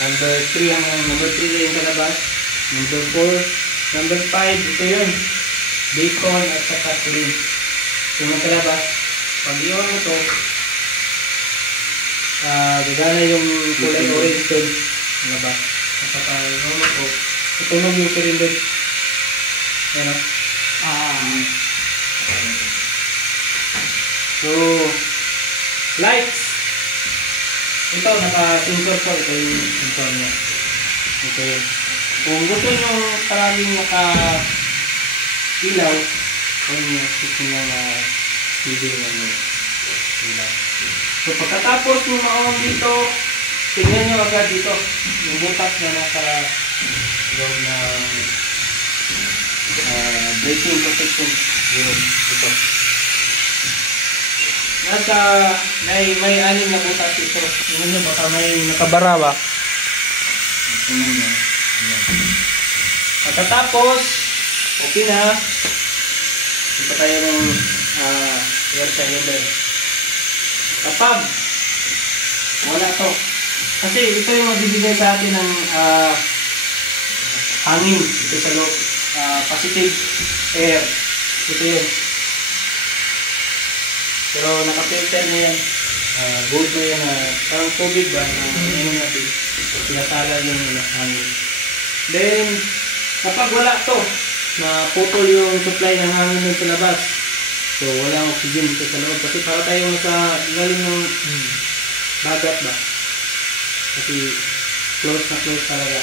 Number 3 hanggang number 3 na yung kalabas. Number 4. Number 5, ito yun. Bacon at saka cream. Yung kalabas. Pag iwan mo ito, gagana yung kulay orange doon. Kalabas. At saka iwan mo ito, tutunog yung cream doon. Ayan o. So, lights. Ito, naka-sensor po. Ito yung sensor niya. Ito yun. Kung gusto nyo palaging naka-ilaw, kung nyo gusto nyo na-TV nyo ilaw. So, pagkatapos nyo ma-on dito, tingnan nyo agad dito. Yung butas na nasa loob na braking protection unit. Ito. Nasa may 6 na butas ito. Tingnan nyo, baka may nakabara ba? Tingnan nyo. Pagkatapos, okay na. Ito tayo ng air cylinder. Kapag wala to, kasi ito yung magbibigay sa atin ng hangin ito sa loob. Positive air. Ito yun. Pero naka-filter na yan. Gold na yan. Parang tubig ba na ano natin. Pinasala yung hangin. Then, kapag wala to, na putol yung supply ng hangin dun sa labas. So, walang oxygen dito sa loob. Kasi para tayo nasa ilalim ng dagat ba. Kasi close na close talaga.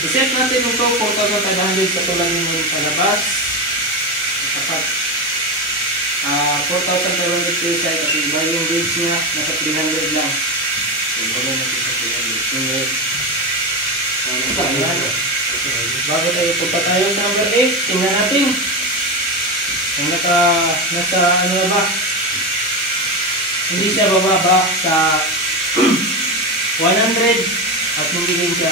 I-set natin ito 4,500 katulad yung sa labas. Kapag 4,500 PSI kasi iba yung gauge niya, nasa 300 lang. So, gano'n natin sa 300. Bago tayo punta tayo sa number 8, tingnan natin. Kung nasa ano na ba? Hindi siya bababa sa 100 at hindi din siya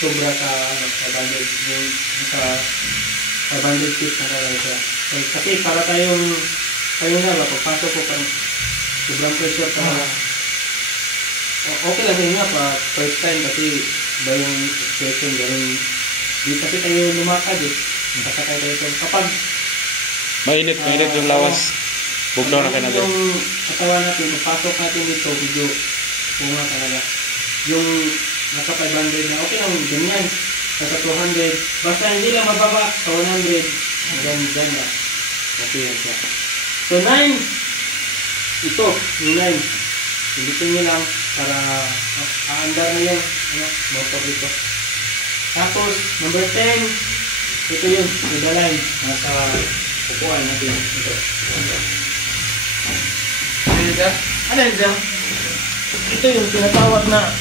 sobra sa 500. Yung nasa 500 feet na talaga siya. Kasi para tayong na ba, pagpasok ko parang sobrang pressure pa. Okay lang yun nga pa, first time kasi ba yung expression gano'n. Di kasi tayo lumakad eh. Nakasakay tayo ito. Kapag mainit yung lawas. Bugnaw na kayo natin. Yung katawan natin, pasok natin dito, medyo bunga talaga. Yung nasa 500 na, okay lang, ganyan. Nasa 200. Basta hindi lang mababa sa 100. Hanggang dyan lang. Okay yan siya. So 9. Ito, yung 9. Pindutin nyo lang para aandar na yung motor dito. Tapos, number 10. Ito yung the line. Nasa upuan natin. Ito. Ano yun dyan? Ito yung tinatawag na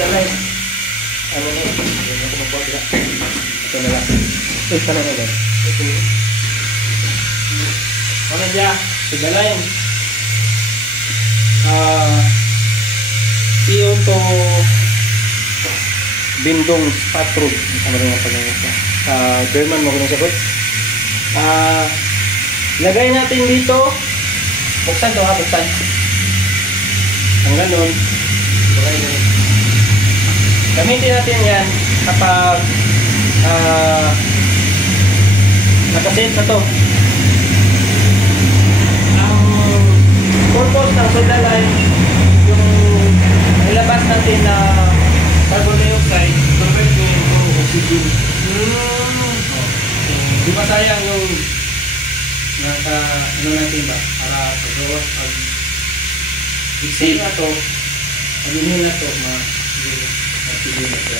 the line. Ano na yun? Ito na lang. Ito na lang. Ito. Ano dyan? The line. Iyon to Bindung Spatrug. Ano rin ang pagkakas niya? German mo ko nang sagot. Lagay natin dito. Buksan to ha, buksan. Ang ganun. Gamitin natin yan kapag nakaset na to. Purpose ng soda line, yung ilabas natin na carbon dioxide, convert nyo into oxygen. Di ba sayang yung ano natin ba? Para pag-gawas, pag-exhale na to, pag-inhale na to, ma-oxygen na to.